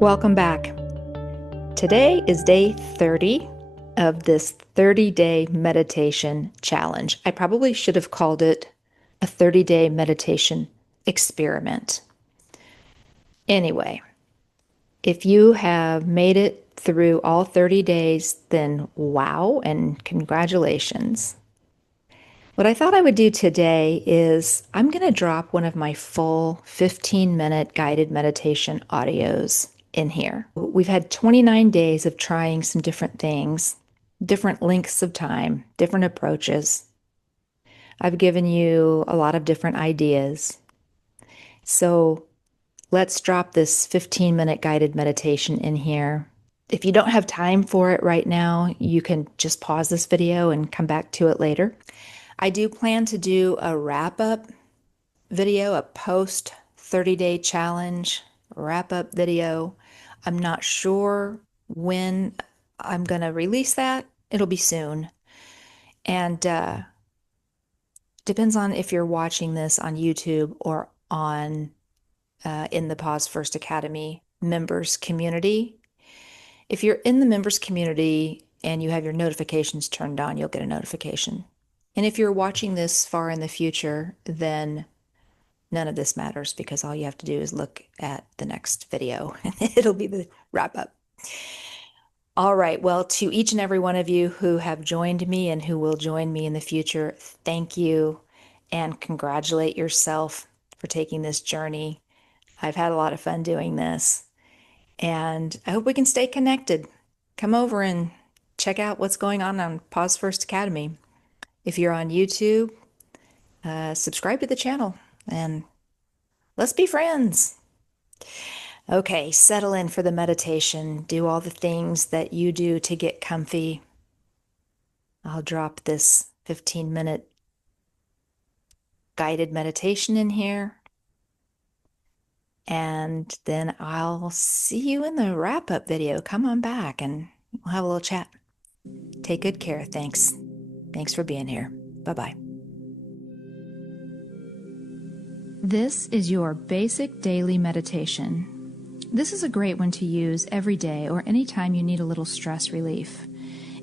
Welcome back. Today is day 30 of this 30-day meditation challenge. I probably should have called it a 30-day meditation experiment. Anyway, if you have made it through all 30 days, then wow and congratulations. What I thought I would do today is I'm going to drop one of my full 15-minute guided meditation audios in here. We've had 29 days of trying some different things, different lengths of time, different approaches. I've given you a lot of different ideas. So let's drop this 15-minute guided meditation in here. If you don't have time for it right now, you can just pause this video and come back to it later. I do plan to do a wrap-up video, a post 30-day challenge wrap-up video. I'm not sure when I'm going to release that. It'll be soon. And depends on if you're watching this on YouTube or on in the Pause First Academy members community. If you're in the members community and you have your notifications turned on, you'll get a notification. And if you're watching this far in the future, then none of this matters because all you have to do is look at the next video and it'll be the wrap up. All right. Well, to each and every one of you who have joined me and who will join me in the future, thank you and congratulate yourself for taking this journey. I've had a lot of fun doing this and I hope we can stay connected. Come over and check out what's going on Pause First Academy. If you're on YouTube, subscribe to the channel and let's be friends. Okay, settle in for the meditation. Do all the things that you do to get comfy. I'll drop this 15-minute guided meditation in here. And then I'll see you in the wrap-up video. Come on back and we'll have a little chat. Take good care. Thanks. Thanks for being here. Bye-bye. This is your basic daily meditation. This is a great one to use every day or anytime you need a little stress relief.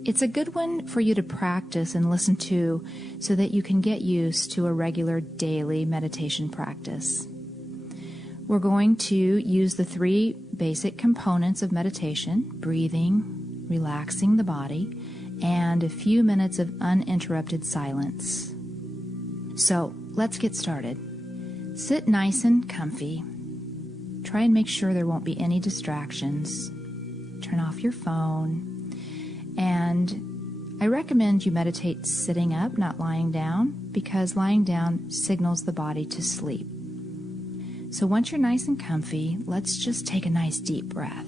It's a good one for you to practice and listen to so that you can get used to a regular daily meditation practice. We're going to use the three basic components of meditation: breathing, relaxing the body, and a few minutes of uninterrupted silence. So let's get started. Sit nice and comfy. Try and make sure there won't be any distractions. Turn off your phone. And I recommend you meditate sitting up, not lying down, because lying down signals the body to sleep. So once you're nice and comfy, let's just take a nice deep breath.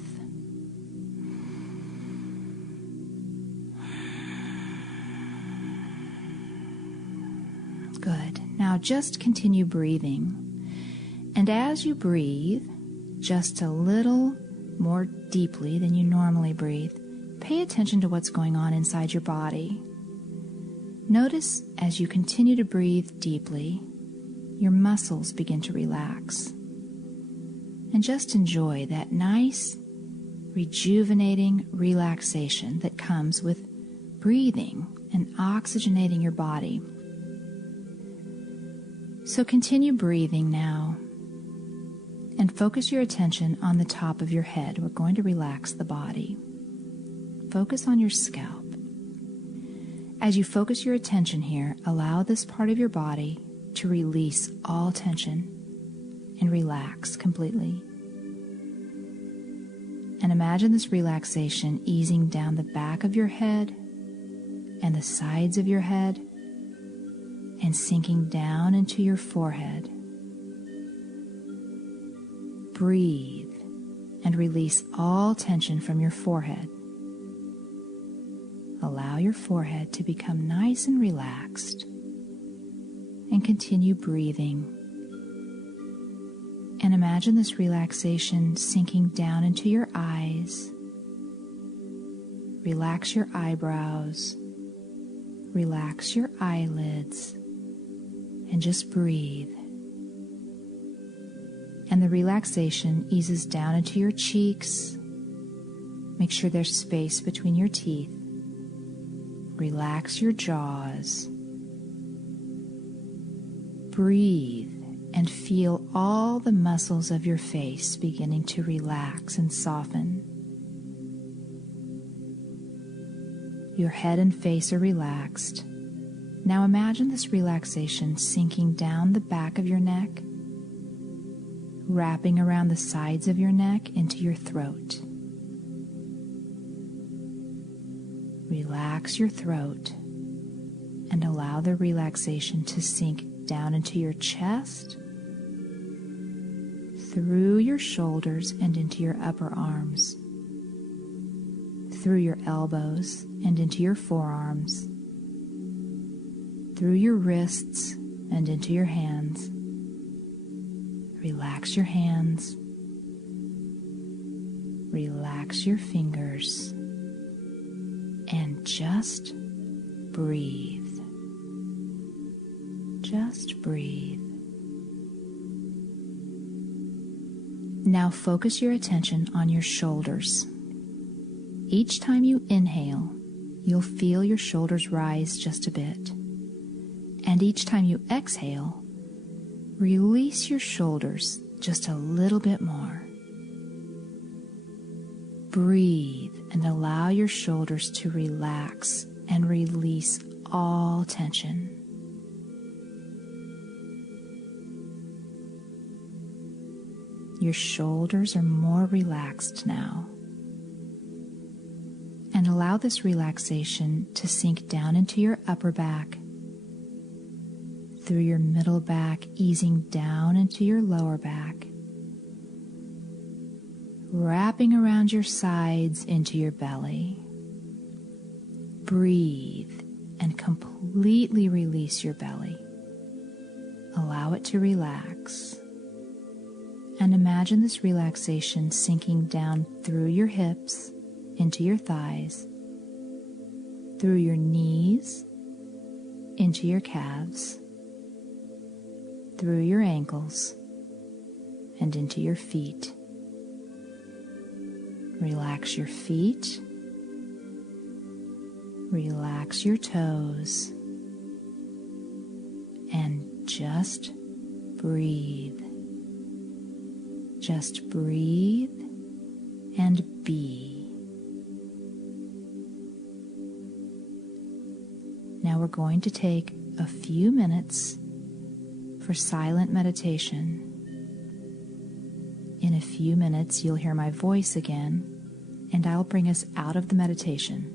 Good. Now just continue breathing. And as you breathe, just a little more deeply than you normally breathe, pay attention to what's going on inside your body. Notice as you continue to breathe deeply, your muscles begin to relax. And just enjoy that nice, rejuvenating relaxation that comes with breathing and oxygenating your body. So continue breathing now and focus your attention on the top of your head. We're going to relax the body. Focus on your scalp. As you focus your attention here, allow this part of your body to release all tension and relax completely. And imagine this relaxation easing down the back of your head and the sides of your head and sinking down into your forehead. Breathe and release all tension from your forehead. Allow your forehead to become nice and relaxed and continue breathing. And imagine this relaxation sinking down into your eyes. Relax your eyebrows. Relax your eyelids. And just breathe. And and the relaxation eases down into your cheeks. Make sure there's space between your teeth. Relax your jaws. Breathe and feel all the muscles of your face beginning to relax and soften. Your head and face are relaxed. Now imagine this relaxation sinking down the back of your neck, wrapping around the sides of your neck into your throat. Relax your throat and allow the relaxation to sink down into your chest, through your shoulders and into your upper arms, through your elbows and into your forearms, through your wrists and into your hands. Relax your hands. Relax your fingers. And just breathe. Just breathe. Now focus your attention on your shoulders. Each time you inhale, you'll feel your shoulders rise just a bit. And each time you exhale, release your shoulders just a little bit more. Breathe and allow your shoulders to relax and release all tension. Your shoulders are more relaxed now. And allow this relaxation to sink down into your upper back, through your middle back, easing down into your lower back, wrapping around your sides into your belly. Breathe and completely release your belly. Allow it to relax. And imagine this relaxation sinking down through your hips, into your thighs, through your knees, into your calves, through your ankles, and into your feet. Relax your feet. Relax your toes. And just breathe. Just breathe and be. Now we're going to take a few minutes for silent meditation. In a few minutes, you'll hear my voice again, and I'll bring us out of the meditation.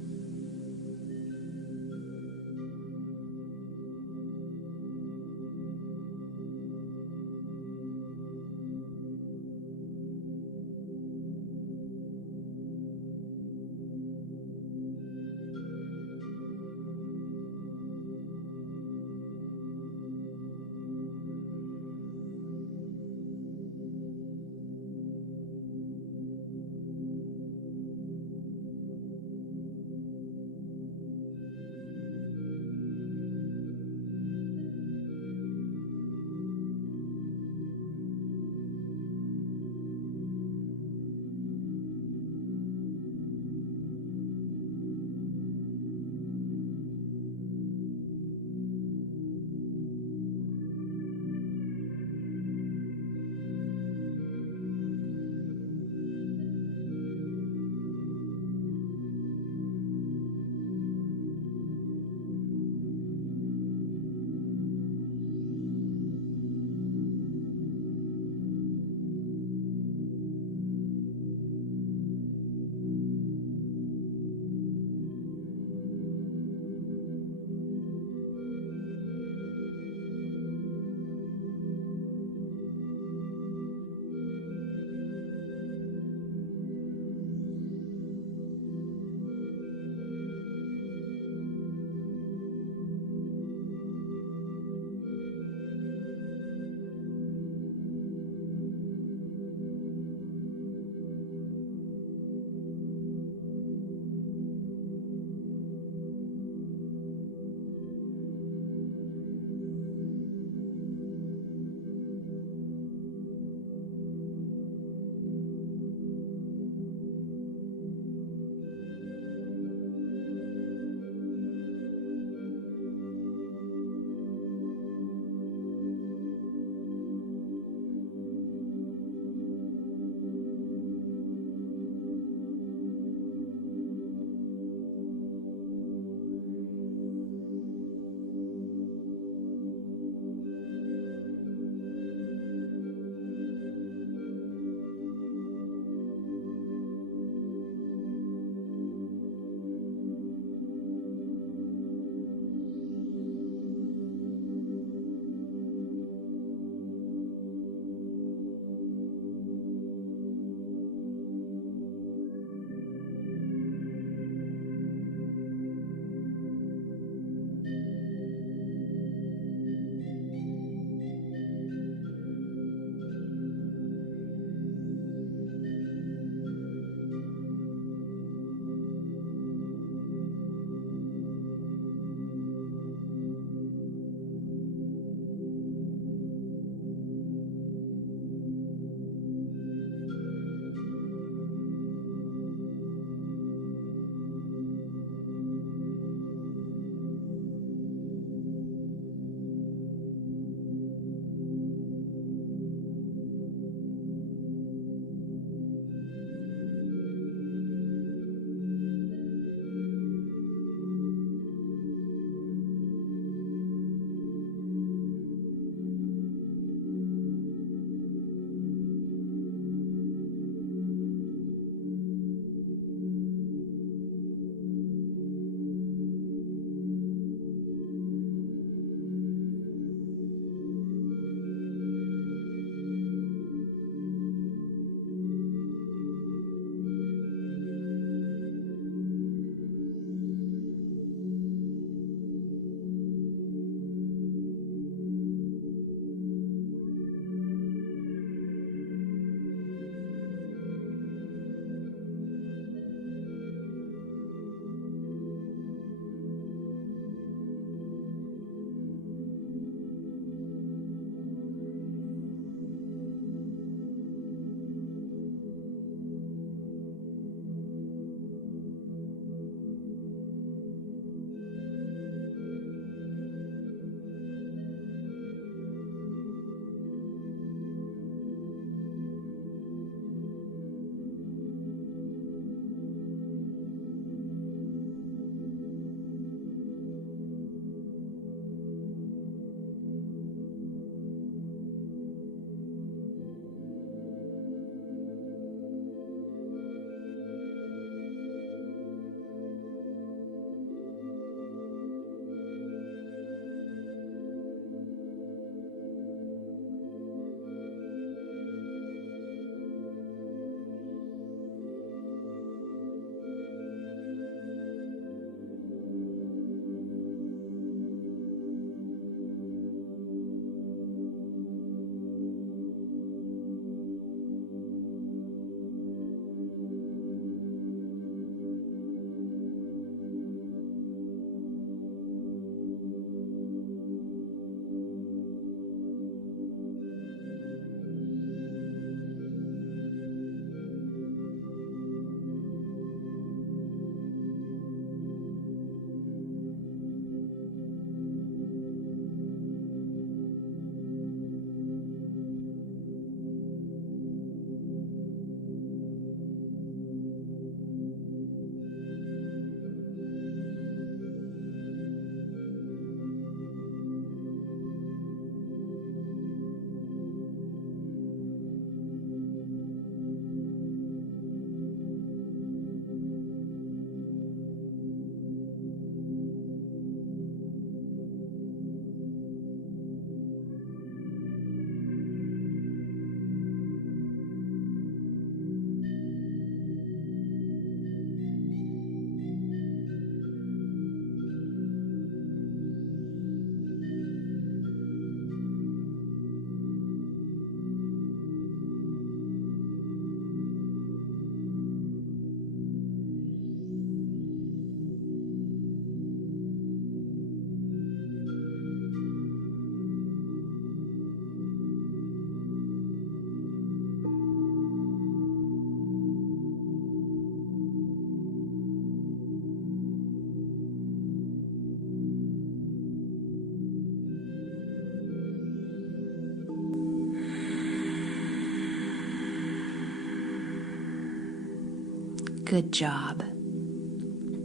Good job.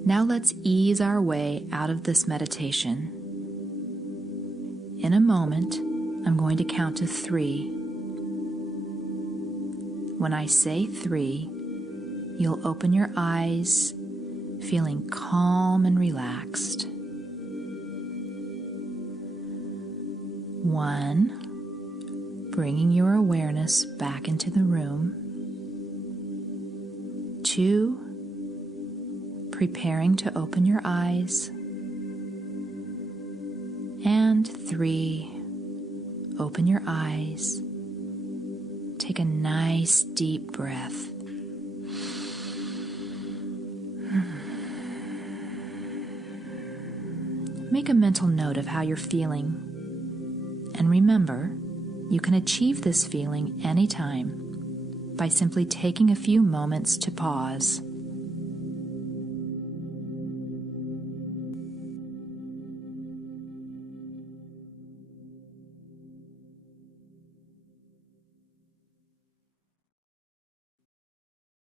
Now let's ease our way out of this meditation. In a moment, I'm going to count to 3. When I say 3, you'll open your eyes, feeling calm and relaxed. 1, bringing your awareness back into the room. 2, preparing to open your eyes. And 3, open your eyes. Take a nice deep breath. Make a mental note of how you're feeling. And remember, you can achieve this feeling anytime by simply taking a few moments to pause.